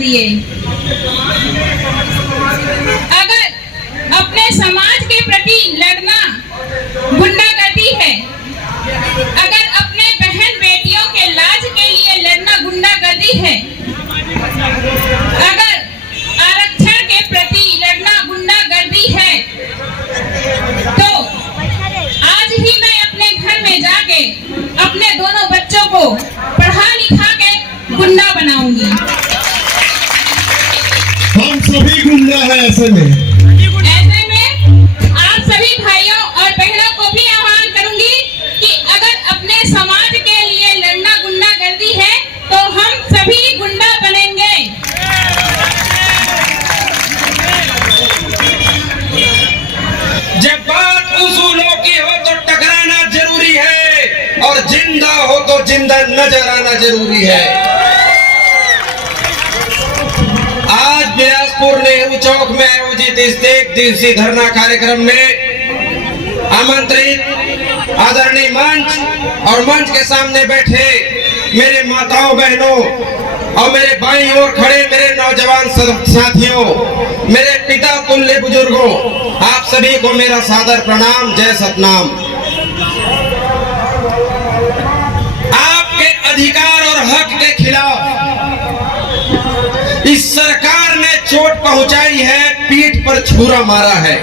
दिए। अगर अपने समाज के प्रति लड़ना गुंडागर्दी है, अगर अपने बहन बेटियों के लाज के लिए लड़ना गुंडागर्दी है, अगर आरक्षण के प्रति लड़ना गुंडागर्दी है, तो आज ही मैं अपने घर में जाके अपने दोनों बच्चों को पढ़ा लिखा के गुंडा बनाऊंगी। हम सभी गुंडा है ऐसे में आप सभी भाइयों और बहनों को भी आह्वान करूंगी कि अगर अपने समाज के लिए लड़ना गुंडागर्दी है तो हम सभी गुंडा बनेंगे। जब बात उसूलों की हो तो टकराना जरूरी है और जिंदा हो तो जिंदा नजर आना जरूरी है। आज बिलासपुर नेहरू चौक में आयोजित इस एक दिवसीय धरना कार्यक्रम में आमंत्रित आदरणीय मंच और मंच के सामने बैठे मेरे माताओं बहनों और मेरे बाईं ओर खड़े मेरे नौजवान साथियों, मेरे पिता तुल्य बुजुर्गों, आप सभी को मेरा सादर प्रणाम, जय सतनाम। आपके अधिकार और हक के खिलाफ इस सरकार ने चोट पहुंचाई है, पीठ पर छुरा मारा है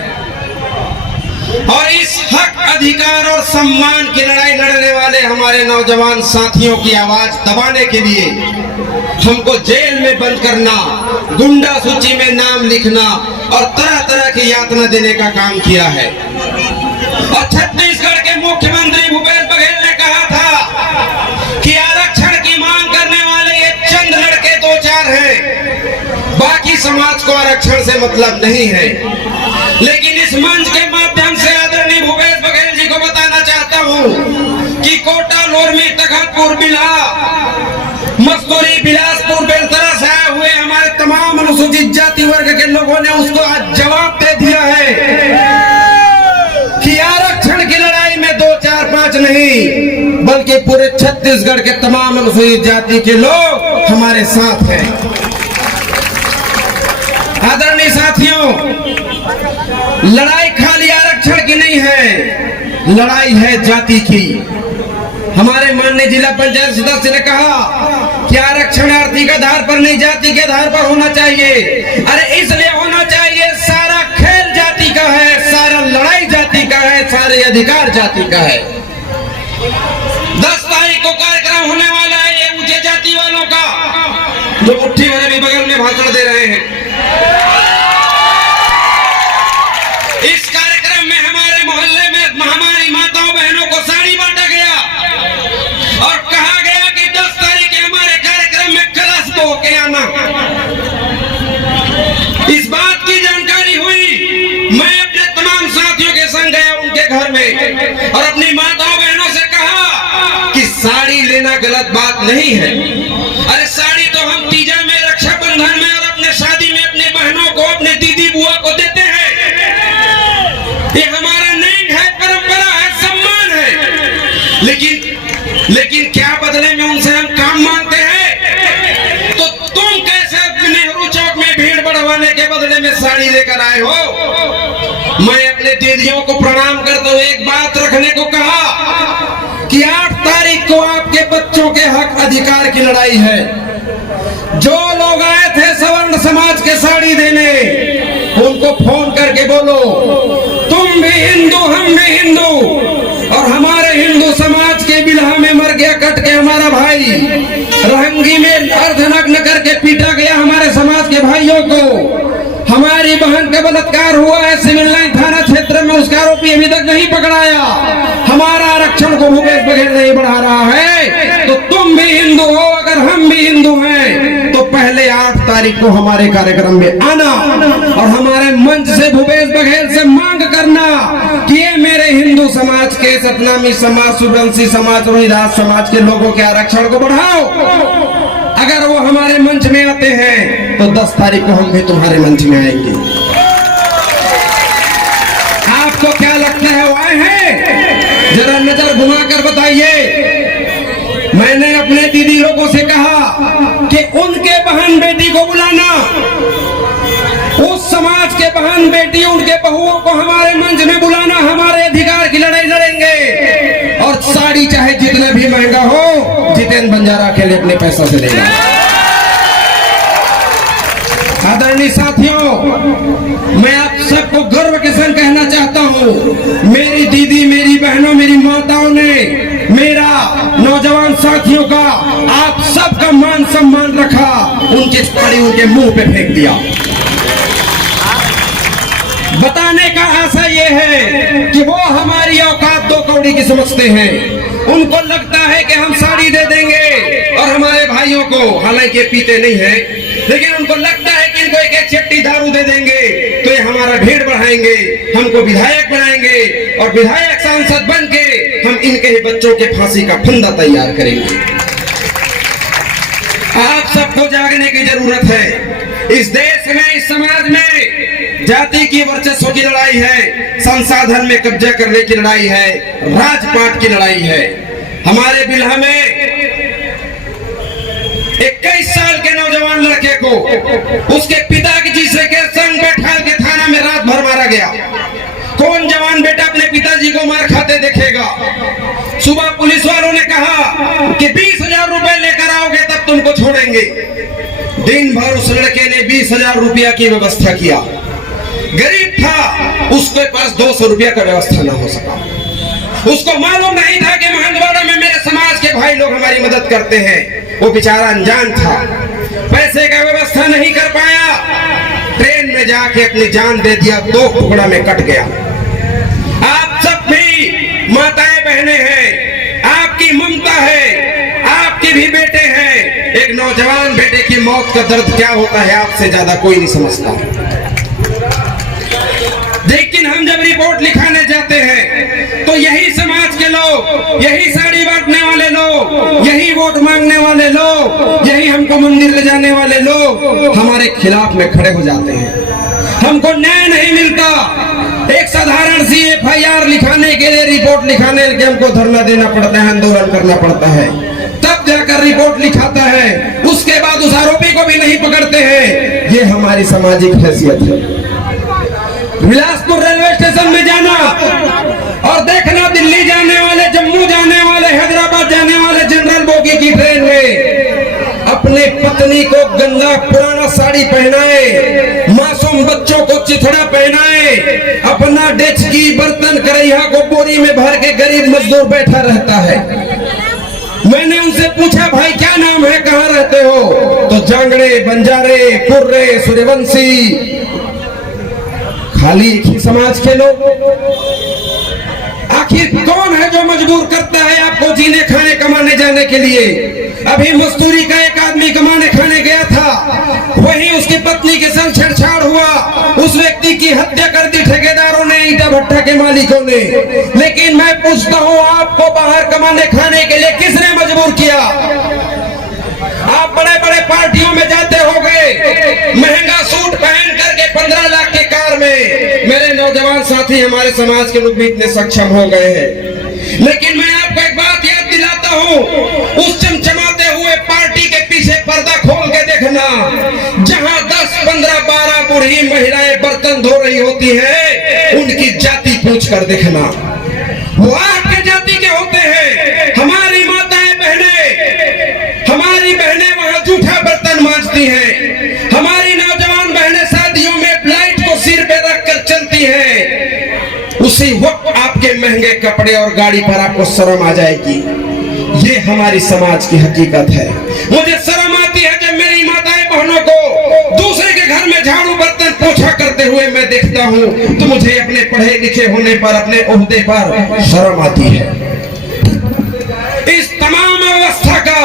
और इस हक अधिकार और सम्मान की लड़ाई लड़ने वाले हमारे नौजवान साथियों की आवाज दबाने के लिए हमको जेल में बंद करना, गुंडा सूची में नाम लिखना और तरह तरह की यातना देने का काम किया है। और छत्तीसगढ़ के मुख्यमंत्री भूपेश बघेल ने कहा था कि आरक्षण की मांग करने वाले ये चंद लड़के दो चार हैं, बाकी समाज को आरक्षण से मतलब नहीं है। लेकिन इस मंच के माध्यम से आदरणीय भूपेश बघेल जी को बताना चाहता हूं कि कोटा, लोरमी, तखतपुर, बिल्हा, मस्तूरी, बिलासपुर, बेलतरा से आए हुए हमारे तमाम अनुसूचित जाति वर्ग के लोगों ने उसको आज जवाब दे दिया है कि आरक्षण की लड़ाई में 2, 4, 5 नहीं बल्कि पूरे छत्तीसगढ़ के तमाम अनुसूचित जाति के लोग हमारे साथ हैं। आदरणीय साथियों, लड़ाई खाली आरक्षण की नहीं है, लड़ाई है जाति की। हमारे माननीय जिला पंचायत सदस्य ने कहा कि आरक्षण आर्थिक आधार पर नहीं, जाति के आधार पर होना चाहिए। अरे इसलिए होना चाहिए, सारा खेल जाति का है, सारा लड़ाई जाति का है, सारे अधिकार जाति का है। 10 तारीख को कार्यक्रम होने वाला है ये ऊंचे जाति वालों का, जो मुट्ठी मेरे भी बगल में भाषण दे रहे हैं। इस कार्यक्रम में हमारे मोहल्ले में हमारी माताओं बहनों को साड़ी बांटा गया और कहा गया कि 10 तारीख के हमारे कार्यक्रम में कलश को होके आना। इस बात की जानकारी हुई, मैं अपने तमाम साथियों के संग गया उनके घर में और अपनी माताओं बहनों से कहा कि साड़ी लेना गलत बात नहीं है। अरे साड़ी तो हम तीजा में, रक्षाबंधन में और अपने शादी में अपनी बहनों को, अपने दीदी बुआ को देते हैं। ये हमारा नेम है, परंपरा है, सम्मान है। लेकिन क्या बदले में उनसे हम काम मांगते हैं? तो तुम कैसे नेहरू चौक में भीड़ बढ़वाने के बदले में साड़ी लेकर आए हो? मैं अपने दीदियों को प्रणाम करते हुए एक बात रखने को कहा कि 8 तारीख को आपके बच्चों के हक अधिकार की लड़ाई है। जो लोग आए थे सवर्ण समाज के साड़ी देने, उनको फोन करके बोलो तुम भी हिंदू, हम भी हिंदू, और हमारे हिंदू समाज के बिल्हा में मर गया कट के हमारा भाई, रहंगी में अर्धनग्न करके पीटा गया हमारे समाज के भाइयों को, हमारी बहन का बलात्कार हुआ है सिविल लाइन थाना क्षेत्र में, उसका आरोपी अभी तक नहीं पकड़ाया, हमारा आरक्षण को भूपेश बघेल नहीं बढ़ा रहा है। तो तुम भी हिंदू हो, अगर हम भी हिंदू हैं तो पहले 8 तारीख को हमारे कार्यक्रम में आना और हमारे मंच से भूपेश बघेल से मांग करना कि ये मेरे हिंदू समाज के, सतनामी समाज, सूर्यवंशी समाज, रोहिदास समाज के लोगों के आरक्षण को बढ़ाओ। अगर वो हमारे मंच में आते हैं तो 10 तारीख को हम भी तुम्हारे मंच में आएंगे। आपको क्या लगता है वो आए हैं? जरा नजर घुमाकर बताइए। मैंने अपने दीदी लोगों से कहा कि उनके बहन बहन बेटी को बुलाना, उस समाज के बहन बेटी उनके बहुओं को हमारे मंच में बुलाना, हमारे अधिकार की लड़ाई लड़ेंगे। और साड़ी चाहे जितना भी महंगा हो, जितेंद्र बंजारा के लिए अपने पैसा से लेगा। आदरणीय साथियों, मैं आप सबको गर्व के संग कहना चाहता हूं, मेरी दीदी, मेरी बहनों, मेरी माताओं ने मेरा, नौजवान साथियों का, आप सबका मान सम्मान रखा, उनकी साड़ी उनके मुंह पे फेंक दिया। बताने का आशा ये है कि वो हमारी औकात दो कौड़ी की समझते हैं। उनको लगता है कि हम साड़ी दे देंगे और हमारे भाइयों को, हालांकि पीते नहीं है, लेकिन उनको लगता है कि इनको एक चट्टी दारू दे देंगे तो ये हमारा भीड़ बढ़ाएंगे, हमको विधायक बनाएंगे और विधायक सांसद बन के हम इनके ही बच्चों के फांसी का फंदा तैयार करेंगे। आप सबको जागने की जरूरत है। इस देश में, इस समाज में जाति की वर्चस्व की लड़ाई है, संसाधन में कब्जा करने की लड़ाई है, राजपाट की लड़ाई है। हमारे बिल्हा में 21 साल के नौजवान लड़के को उसके पिता की जी से के संग बैठा के थाना में रात भर मारा गया। कौन जवान बेटा अपने पिताजी को मार खाते देखेगा? सुबह पुलिस वालों ने कहा कि 20,000 रुपए लेकर आओगे तब तुमको छोड़ेंगे। दिन भर उस लड़के ने 20,000 रुपया की व्यवस्था किया। गरीब था, उसके पास 200 रुपया का व्यवस्था ना हो सका। उसको मालूम नहीं था कि महंतवाड़ा में मेरे समाज के भाई लोग हमारी मदद करते हैं। वो बेचारा अनजान था, पैसे का व्यवस्था नहीं कर पाया, ट्रेन में जाके अपनी जान दे दिया, 2 टुकड़ा में कट गया। आप सब भी माताएं बहनें हैं, आपकी ममता है, आपके भी बेटे हैं। एक नौजवान बेटे की मौत का दर्द क्या होता है आपसे ज्यादा कोई नहीं समझता। लेकिन हम जब रिपोर्ट लिखाने जाते हैं तो यही समाज के लोग, यही साड़ी बांटने वाले लोग, यही वोट मांगने वाले लोग, यही हमको मंदिर ले जाने वाले लोग हमारे खिलाफ में खड़े हो जाते हैं। हमको न्याय नहीं मिलता। एक साधारण सी FIR लिखाने के लिए, रिपोर्ट लिखाने के लिए हमको धरना देना पड़ता है, आंदोलन करना पड़ता है, तब जाकर रिपोर्ट लिखाता है। उसके बाद उस आरोपी को भी नहीं पकड़ते हैं। ये हमारी सामाजिक हैसियत है। बिलासपुर रेलवे स्टेशन में जाना और देखना, दिल्ली जाने वाले, जम्मू जाने वाले, हैदराबाद जाने वाले जनरल बोगी की ट्रेन में अपने पत्नी को गंदा पुराना साड़ी पहनाए, मासूम बच्चों को चिथड़ा पहनाए, अपना डेचकी बर्तन करैया को बोरी में भर के गरीब मजदूर बैठा रहता है। मैंने उनसे पूछा, भाई क्या नाम है, कहाँ रहते हो? तो जांगड़े, बंजारे, कुर्रे, सूर्यवंशी, खाली एक ही समाज के लोग। आखिर कौन है जो मजबूर करता है आपको जीने खाने कमाने जाने के लिए? अभी मजदूरी का एक आदमी कमाने खाने गया था, वही उसकी पत्नी के संग छेड़छाड़ हुआ, उस व्यक्ति की हत्या कर दी ठेकेदारों ने, ईंटा भट्टा के मालिकों ने। लेकिन मैं पूछता हूँ, आपको बाहर कमाने खाने के लिए किसने मजबूर किया? आप बड़े बड़े पार्टियों में जाते होंगे, महंगा सूट पहन करके 15 लाख के कार में। मेरे नौजवान साथी, हमारे समाज के लोग भी इतने सक्षम हो गए हैं। लेकिन मैं आपको एक बात याद दिलाता हूँ, उस चमचमाते हुए पार्टी के पीछे पर्दा खोल के देखना, जहाँ 10, 15, 12 बूढ़ी महिलाएं बर्तन धो रही होती है, उनकी जाति पूछ कर देखना, वो आपके जाति के होते हैं। हमारी माताएं बहनें, हमारी बहनें वहां जूठा बर्तन मांजती हैं। हमारी नौजवान बहनें शादियों में लाइट को सिर पे रखकर चलती हैं। उसी वक्त आपके महंगे कपड़े और गाड़ी पर आपको शर्म आ जाएगी। ये हमारी समाज की हकीकत है। मुझे शर्म आती है जब मेरी माताएं बहनों को दूसरे के घर में झाड़ू बर्तन पोछा करते हुए मैं देखता हूँ, तो मुझे अपने पढ़े लिखे होने पर, अपने ओहदे पर शर्म आती है। इस तमाम अवस्था का,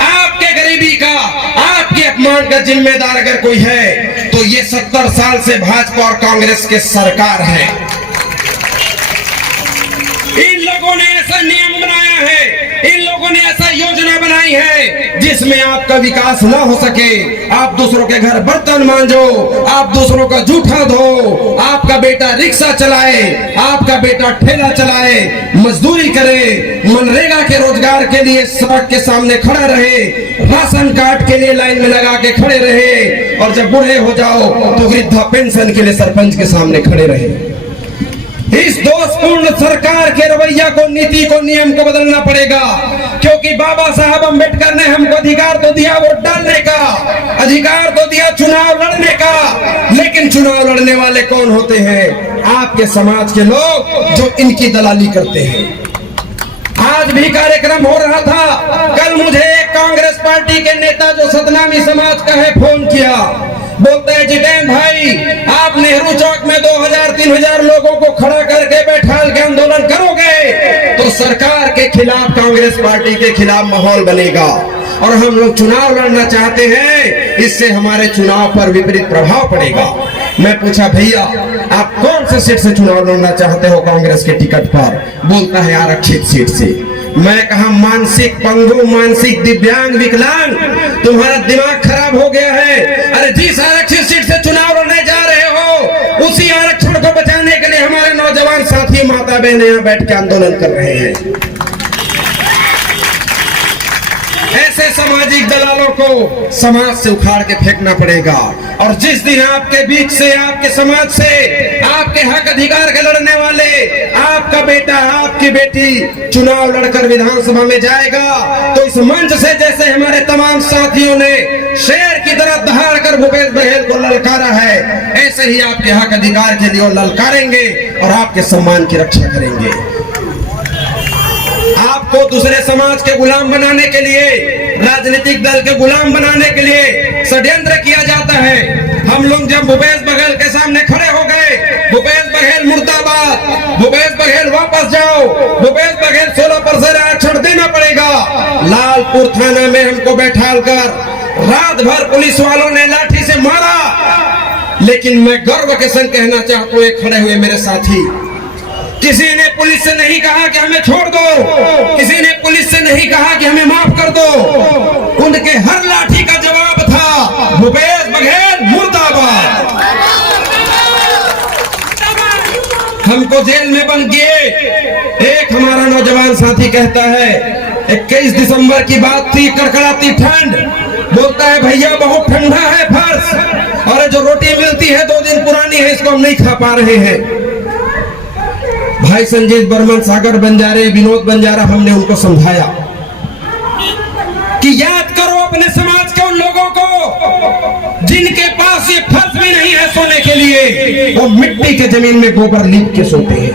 आपके गरीबी का, आपके अपमान का जिम्मेदार अगर कोई है तो ये 70 साल से भाजपा और कांग्रेस के सरकार है। इन लोगों ने ऐसा नियम बनाया है, इन लोगों ने ऐसा योजना बनाई है जिसमें आपका विकास न हो सके, आप दूसरों के घर बर्तन मांजो, आप दूसरों का जूठा धो, आपका बेटा रिक्शा चलाए, आपका बेटा ठेला चलाए, मजदूरी करे, मनरेगा के रोजगार के लिए सड़क के सामने खड़ा रहे, राशन कार्ड के लिए लाइन में लगा के खड़े रहे, और जब बूढ़े हो जाओ तो वृद्धा पेंशन के लिए सरपंच के सामने खड़े रहे। इस दोषपूर्ण सरकार के रवैया को, नीति को, नियम को बदलना पड़ेगा, क्योंकि बाबा साहब अम्बेडकर ने हमको अधिकार तो दिया वोट डालने का, अधिकार तो दिया चुनाव लड़ने का, लेकिन चुनाव लड़ने वाले कौन होते हैं? आपके समाज के लोग जो इनकी दलाली करते हैं। आज भी कार्यक्रम हो रहा था, कल मुझे एक कांग्रेस पार्टी के नेता जो सतनामी समाज का है फोन किया, बोलते हैं जितेंद्र भाई, आप नेहरू चौक में 2000-3000 लोगों को खड़ा करके बैठाल के आंदोलन करोगे तो सरकार के खिलाफ, कांग्रेस पार्टी के खिलाफ माहौल बनेगा, और हम लोग चुनाव लड़ना चाहते हैं, इससे हमारे चुनाव पर विपरीत प्रभाव पड़ेगा। मैं पूछा भैया आप कौन से सीट से चुनाव लड़ना चाहते हो कांग्रेस के टिकट पर? बोलता है आरक्षित सीट से। मैं कहा मानसिक पंगु, मानसिक दिव्यांग, विकलांग, तुम्हारा दिमाग खराब हो गया है। अरे जिस आरक्षित सीट से चुनाव लड़ने जा रहे हो उसी आरक्षण को बचाने के लिए हमारे नौजवान साथी, माता बहन यहाँ बैठ के आंदोलन कर रहे हैं। ऐसे सामाजिक दलालों को समाज से उखाड़ के फेंकना पड़ेगा, और जिस दिन आपके बीच से, आपके समाज से, आपके हक अधिकार के लड़ने वाले, आपका बेटा, आपकी बेटी चुनाव लड़कर विधानसभा में जाएगा तो इस मंच से, जैसे हमारे तमाम साथियों ने शेर की तरह दहाड़ कर भूपेश बघेल को ललकारा है, ऐसे ही आपके हक अधिकार के लिए ललकारेंगे और आपके सम्मान की रक्षा करेंगे। आपको दूसरे समाज के गुलाम बनाने के लिए, राजनीतिक दल के गुलाम बनाने के लिए षड्यंत्र किया जाता है। हम लोग जब भूपेश बघेल के सामने खड़े हो गए, भूपेश बघेल मुर्दाबाद, भूपेश बघेल वापस जाओ, भूपेश बघेल 16% आरक्षण देना पड़ेगा, लालपुर थाना में हमको बैठालकर रात भर पुलिस वालों ने लाठी से मारा। लेकिन मैं गर्व के संग कहना चाहता हूँ, खड़े हुए मेरे साथी, किसी ने पुलिस से नहीं कहा कि हमें छोड़ दो, किसी ने पुलिस से नहीं कहा कि हमें माफ कर दो, उनके हर लाठी का जवाब था भूपेश बघेल मुर्दाबाद। हमको जेल में बंद किए। एक हमारा नौजवान साथी कहता है 21 दिसंबर की बात थी, कड़कड़ाती ठंड, बोलता है भैया बहुत ठंडा है फर्श, और जो रोटी मिलती है 2 दिन पुरानी है, इसको हम नहीं खा पा रहे हैं। भाई संजीत बर्मन, सागर बंजारे, विनोद बंजारा, हमने उनको समझाया कि याद करो अपने समाज के उन लोगों को जिनके पास ये फर्श भी नहीं है सोने के लिए, वो मिट्टी के जमीन में गोबर लीप के सोते हैं।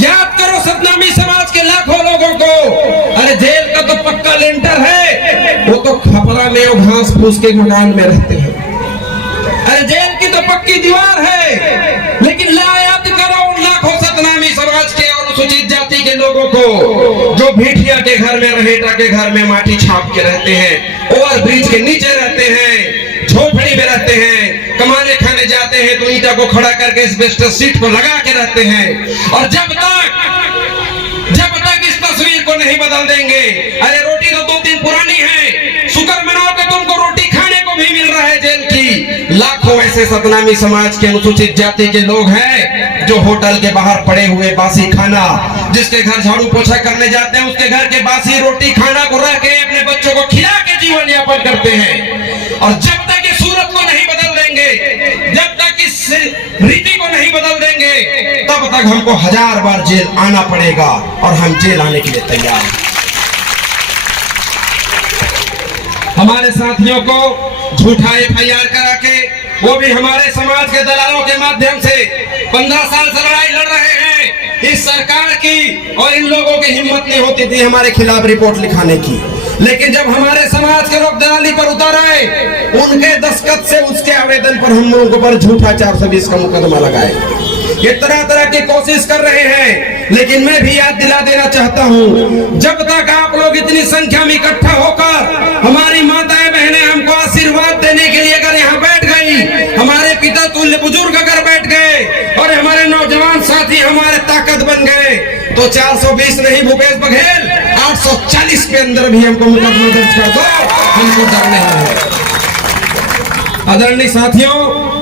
याद करो सतनामी समाज के लाखों लोगों को, अरे जेल का तो पक्का लेंटर है, वो तो खपरा में और घास फूस के मकान में रहते हैं। अरे जेल की तो पक्की दीवार है, लेकिन याद करो उन लाखों सतनामी समाज के और अनुसूचित जाति के लोगों को जो भीठिया के घर में, रहेटा के घर में माटी छाप के रहते हैं, ओवर ब्रिज के नीचे रहते हैं, झोपड़ी में रहते हैं, कमाने खाने जाते हैं तो ईंटा को खड़ा करके एस्बेस्टस सीट को लगा के रहते हैं। और जब तक इस तस्वीर को नहीं बदल देंगे, अरे रोटी तो 2 दिन पुरानी है, शुक्र मनाओ कि तुमको रोटी खाने को भी मिल रहा है जेल की। लाखों ऐसे सतनामी समाज के अनुसूचित जाति के लोग हैं जो होटल के बाहर पड़े हुए बासी खाना, जिसके घर झाड़ू पोछा करने जाते हैं उसके घर के बासी रोटी खाना को रख के अपने बच्चों को खिला के जीवन यापन करते हैं। और जब तक इस सूरत को नहीं बदल देंगे, जब तक इस रीति को नहीं बदल देंगे, तब तक हमको 1000 बार जेल आना पड़ेगा, और हम जेल आने के लिए तैयार हैं। हमारे साथियों को झूठा FIR करा के, वो भी हमारे समाज के दलालों के माध्यम से 15 साल से लड़ाई लड़ रहे हैं इस सरकार की, और इन लोगों की हिम्मत नहीं होती थी हमारे खिलाफ रिपोर्ट लिखाने की। लेकिन जब हमारे समाज के लोग दलाली पर उतर आए, उनके दस्तखत से उसके आवेदन पर हम लोगों पर झूठा 420 का मुकदमा लगाए। ये तरह तरह की कोशिश कर रहे हैं, लेकिन मैं भी याद दिला देना चाहता हूँ, जब तक आप लोग इतनी संख्या में इकट्ठा होकर हमारी माताएं बहनें हमको आशीर्वाद देने के लिए अगर यहाँ बैठ गई, हमारे पिता तुल्य बुजुर्ग अगर बैठ गए, और हमारे नौजवान साथी हमारे ताकत बन गए, तो 420 नहीं भूपेश बघेल 840 के अंदर भी हमको मुकदमा दर्ज कर दो, हमको डर नहीं है। आदरणीय साथियों,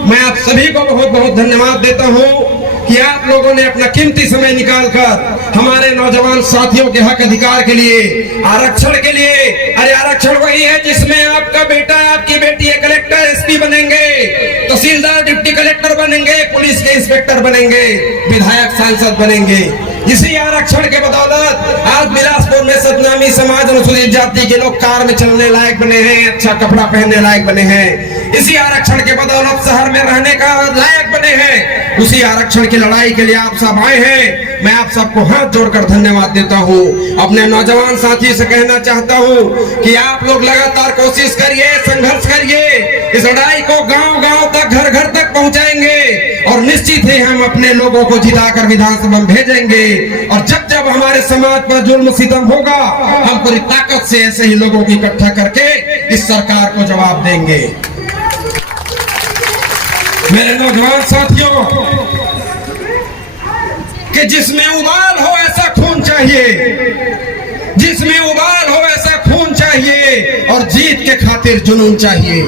मैं आप सभी को बहुत बहुत धन्यवाद देता हूँ कि आप लोगों ने अपना कीमती समय निकालकर हमारे नौजवान साथियों के हक अधिकार के लिए, आरक्षण के लिए, अरे आरक्षण वही है जिसमें आपका बेटा, आपकी बेटी कलेक्टर, एसपी बनेंगे, तहसीलदार, डिप्टी कलेक्टर बनेंगे, पुलिस के इंस्पेक्टर बनेंगे, विधायक, सांसद बनेंगे। इसी आरक्षण के बदौलत आज बिलासपुर में सतनामी समाज अनुसूचित जाति के लोग कार में चलने लायक बने हैं, अच्छा कपड़ा पहनने लायक बने हैं। इसी आरक्षण के बदौलत शहर में रहने का लायक बने हैं। उसी आरक्षण की लड़ाई के लिए आप सब आए हैं। मैं आप सबको हाथ जोड़कर धन्यवाद देता हूँ। अपने नौजवान साथी से कहना चाहता हूँ कि आप लोग लगातार कोशिश करिए, संघर्ष करिए, इस लड़ाई को गांव-गांव तक, घर-घर तक पहुंचाएंगे और निश्चित ही हम अपने लोगों को जिताकर विधानसभा में भेजेंगे। और जब जब हमारे समाज पर जुल्म सितम होगा, हम पूरी ताकत से ऐसे ही लोगों को इकट्ठा करके इस सरकार को जवाब देंगे। मेरे नौजवान साथियों, कि जिसमें उबाल हो ऐसा खून चाहिए, जिसमें उबाल हो ऐसा खून चाहिए और जीत के खातिर जुनून चाहिए।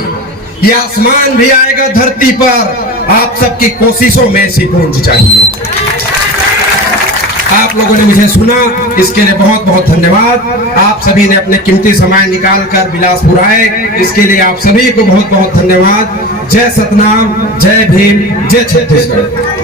ये आसमान भी आएगा धरती पर, आप सबकी कोशिशों में ऐसी गूंज चाहिए। आप लोगों ने मुझे सुना, इसके लिए बहुत बहुत धन्यवाद। आप सभी ने अपने कीमती समय निकालकर बिलासपुर आए, इसके लिए आप सभी को बहुत बहुत धन्यवाद। जय सतनाम, जय भीम, जय छत्तीसगढ़।